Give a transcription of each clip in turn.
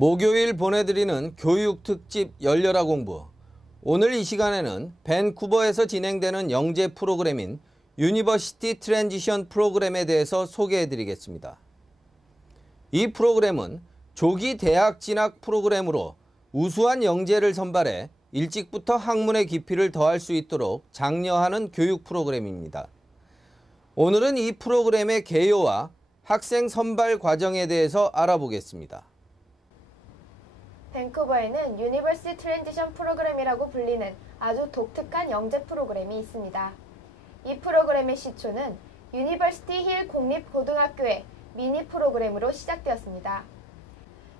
목요일 보내드리는 교육 특집 열려라 공부. 오늘 이 시간에는 밴쿠버에서 진행되는 영재 프로그램인 유니버시티 트랜지션 프로그램에 대해서 소개해드리겠습니다. 이 프로그램은 조기 대학 진학 프로그램으로 우수한 영재를 선발해 일찍부터 학문의 깊이를 더할 수 있도록 장려하는 교육 프로그램입니다. 오늘은 이 프로그램의 개요와 학생 선발 과정에 대해서 알아보겠습니다. 밴쿠버에는 유니버시티 트랜지션 프로그램이라고 불리는 아주 독특한 영재 프로그램이 있습니다. 이 프로그램의 시초는 유니버시티 힐 공립고등학교의 미니 프로그램으로 시작되었습니다.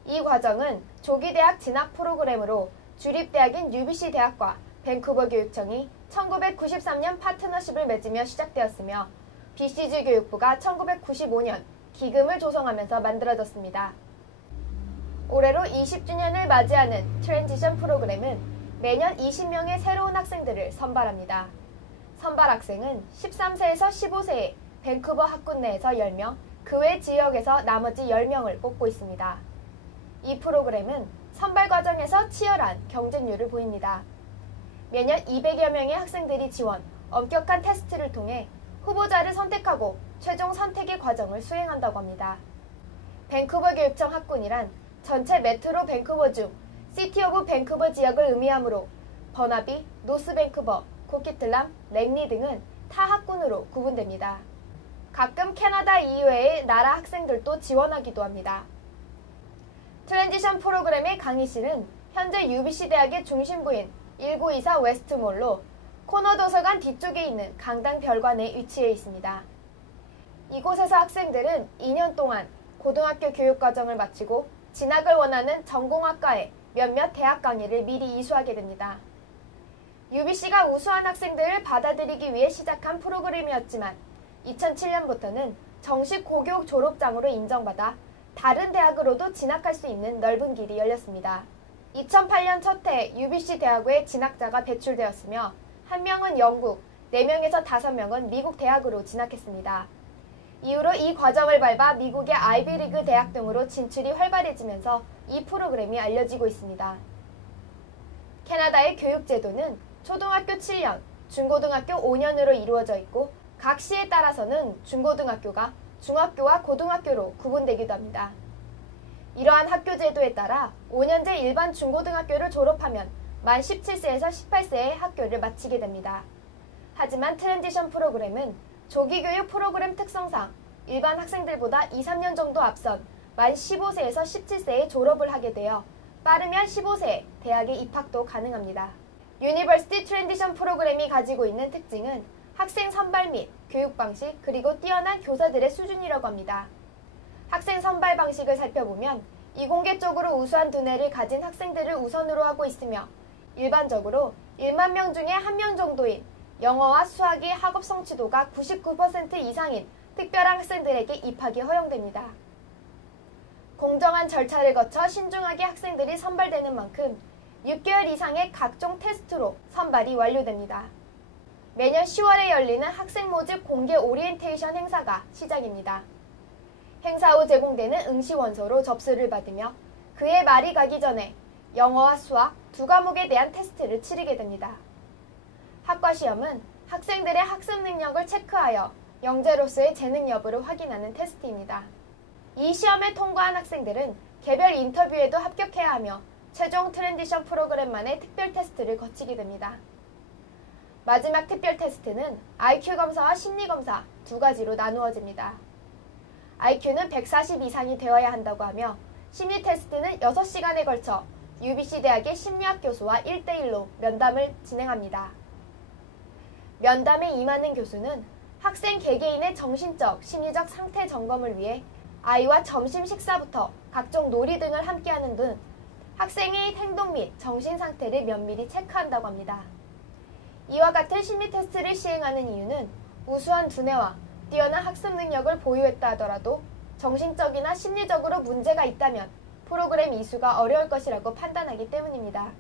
이 과정은 조기 대학 진학 프로그램으로 주립대학인 UBC 대학과 밴쿠버 교육청이 1993년 파트너십을 맺으며 시작되었으며 BCG 교육부가 1995년 기금을 조성하면서 만들어졌습니다. 올해로 20주년을 맞이하는 트랜지션 프로그램은 매년 20명의 새로운 학생들을 선발합니다. 선발 학생은 13세에서 15세의 밴쿠버 학군 내에서 10명, 그 외 지역에서 나머지 10명을 뽑고 있습니다. 이 프로그램은 선발 과정에서 치열한 경쟁률을 보입니다. 매년 200여 명의 학생들이 지원, 엄격한 테스트를 통해 후보자를 선택하고 최종 선택의 과정을 수행한다고 합니다. 밴쿠버 교육청 학군이란 전체 메트로 밴쿠버 중 시티 오브 밴쿠버 지역을 의미하므로 버나비, 노스 밴쿠버, 코키틀람, 랭리 등은 타 학군으로 구분됩니다. 가끔 캐나다 이외의 나라 학생들도 지원하기도 합니다. 트랜지션 프로그램의 강의실은 현재 UBC 대학의 중심부인 1924 웨스트몰로 코너 도서관 뒤쪽에 있는 강당 별관에 위치해 있습니다. 이곳에서 학생들은 2년 동안 고등학교 교육과정을 마치고 진학을 원하는 전공학과의 몇몇 대학 강의를 미리 이수하게 됩니다. UBC가 우수한 학생들을 받아들이기 위해 시작한 프로그램이었지만 2007년부터는 정식 고교 졸업장으로 인정받아 다른 대학으로도 진학할 수 있는 넓은 길이 열렸습니다. 2008년 첫 해 UBC 대학에 진학자가 배출되었으며 1명은 영국, 4명에서 5명은 미국 대학으로 진학했습니다. 이후로 이 과정을 밟아 미국의 아이비리그 대학 등으로 진출이 활발해지면서 이 프로그램이 알려지고 있습니다. 캐나다의 교육제도는 초등학교 7년, 중고등학교 5년으로 이루어져 있고 각 시에 따라서는 중고등학교가 중학교와 고등학교로 구분되기도 합니다. 이러한 학교 제도에 따라 5년제 일반 중고등학교를 졸업하면 만 17세에서 18세에 학교를 마치게 됩니다. 하지만 트랜지션 프로그램은 조기교육 프로그램 특성상 일반 학생들보다 2, 3년 정도 앞선 만 15세에서 17세에 졸업을 하게 되어 빠르면 15세에 대학에 입학도 가능합니다. 유니버시티 트랜지션 프로그램이 가지고 있는 특징은 학생 선발 및 교육 방식 그리고 뛰어난 교사들의 수준이라고 합니다. 학생 선발 방식을 살펴보면 이공계적으로 우수한 두뇌를 가진 학생들을 우선으로 하고 있으며 일반적으로 1만 명 중에 1명 정도인 영어와 수학의 학업 성취도가 99% 이상인 특별한 학생들에게 입학이 허용됩니다. 공정한 절차를 거쳐 신중하게 학생들이 선발되는 만큼 6개월 이상의 각종 테스트로 선발이 완료됩니다. 매년 10월에 열리는 학생 모집 공개 오리엔테이션 행사가 시작입니다. 행사 후 제공되는 응시 원서로 접수를 받으며 그해 말이 가기 전에 영어와 수학 두 과목에 대한 테스트를 치르게 됩니다. 학과 시험은 학생들의 학습 능력을 체크하여 영재로서의 재능 여부를 확인하는 테스트입니다. 이 시험에 통과한 학생들은 개별 인터뷰에도 합격해야 하며 최종 트랜지션 프로그램만의 특별 테스트를 거치게 됩니다. 마지막 특별 테스트는 IQ 검사와 심리 검사 두 가지로 나누어집니다. IQ는 140 이상이 되어야 한다고 하며 심리 테스트는 6시간에 걸쳐 UBC 대학의 심리학 교수와 1대1로 면담을 진행합니다. 면담에 임하는 교수는 학생 개개인의 정신적, 심리적 상태 점검을 위해 아이와 점심 식사부터 각종 놀이 등을 함께하는 등 학생의 행동 및 정신 상태를 면밀히 체크한다고 합니다. 이와 같은 심리 테스트를 시행하는 이유는 우수한 두뇌와 뛰어난 학습 능력을 보유했다 하더라도 정신적이나 심리적으로 문제가 있다면 프로그램 이수가 어려울 것이라고 판단하기 때문입니다.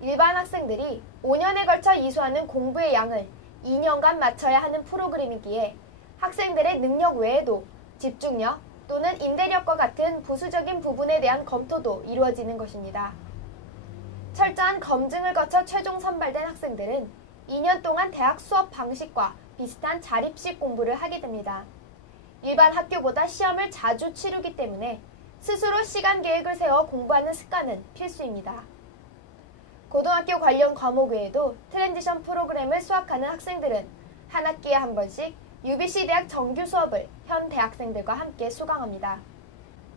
일반 학생들이 5년에 걸쳐 이수하는 공부의 양을 2년간 맞춰야 하는 프로그램이기에 학생들의 능력 외에도 집중력, 또는 임대력과 같은 부수적인 부분에 대한 검토도 이루어지는 것입니다. 철저한 검증을 거쳐 최종 선발된 학생들은 2년 동안 대학 수업 방식과 비슷한 자립식 공부를 하게 됩니다. 일반 학교보다 시험을 자주 치르기 때문에 스스로 시간 계획을 세워 공부하는 습관은 필수입니다. 고등학교 관련 과목 외에도 트랜지션 프로그램을 수학하는 학생들은 한 학기에 한 번씩 UBC 대학 정규 수업을 현 대학생들과 함께 수강합니다.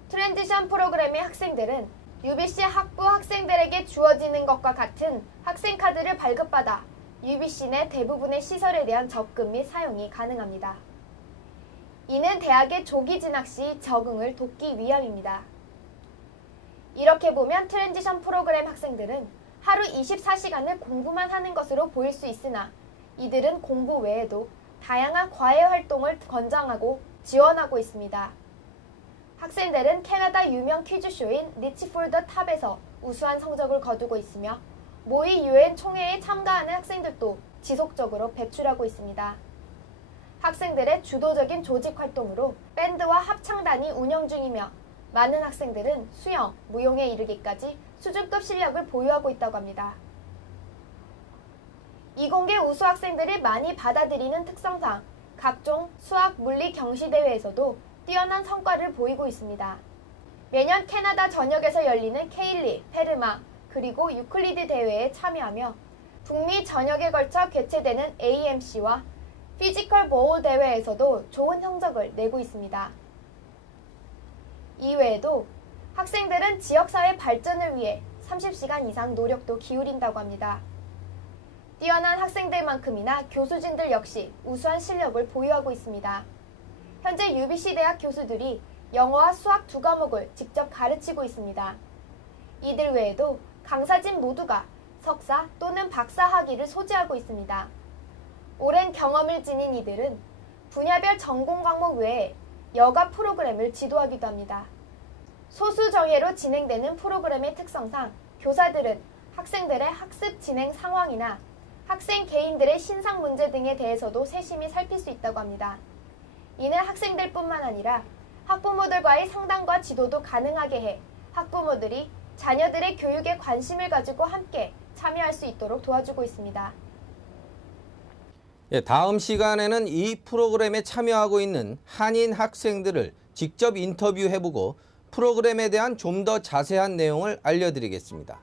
트랜지션 프로그램의 학생들은 UBC 학부 학생들에게 주어지는 것과 같은 학생카드를 발급받아 UBC 내 대부분의 시설에 대한 접근 및 사용이 가능합니다. 이는 대학의 조기 진학 시 적응을 돕기 위함입니다. 이렇게 보면 트랜지션 프로그램 학생들은 하루 24시간을 공부만 하는 것으로 보일 수 있으나 이들은 공부 외에도 다양한 과외 활동을 권장하고 지원하고 있습니다. 학생들은 캐나다 유명 퀴즈쇼인 리치 폴 더 탑에서 우수한 성적을 거두고 있으며 모의 UN 총회에 참가하는 학생들도 지속적으로 배출하고 있습니다. 학생들의 주도적인 조직 활동으로 밴드와 합창단이 운영 중이며 많은 학생들은 수영, 무용에 이르기까지 수준급 실력을 보유하고 있다고 합니다. 이공계 우수 학생들이 많이 받아들이는 특성상 각종 수학, 물리 경시대회에서도 뛰어난 성과를 보이고 있습니다. 매년 캐나다 전역에서 열리는 케일리, 페르마, 그리고 유클리드 대회에 참여하며 북미 전역에 걸쳐 개최되는 AMC와 피지컬 보울 대회에서도 좋은 성적을 내고 있습니다. 이외에도 학생들은 지역사회 발전을 위해 30시간 이상 노력도 기울인다고 합니다. 뛰어난 학생들만큼이나 교수진들 역시 우수한 실력을 보유하고 있습니다. 현재 UBC 대학 교수들이 영어와 수학 두 과목을 직접 가르치고 있습니다. 이들 외에도 강사진 모두가 석사 또는 박사 학위를 소지하고 있습니다. 오랜 경험을 지닌 이들은 분야별 전공 과목 외에 여가 프로그램을 지도하기도 합니다. 소수 정예로 진행되는 프로그램의 특성상 교사들은 학생들의 학습 진행 상황이나 학생 개인들의 신상 문제 등에 대해서도 세심히 살필 수 있다고 합니다. 이는 학생들뿐만 아니라 학부모들과의 상담과 지도도 가능하게 해 학부모들이 자녀들의 교육에 관심을 가지고 함께 참여할 수 있도록 도와주고 있습니다. 다음 시간에는 이 프로그램에 참여하고 있는 한인 학생들을 직접 인터뷰해보고 프로그램에 대한 좀 더 자세한 내용을 알려드리겠습니다.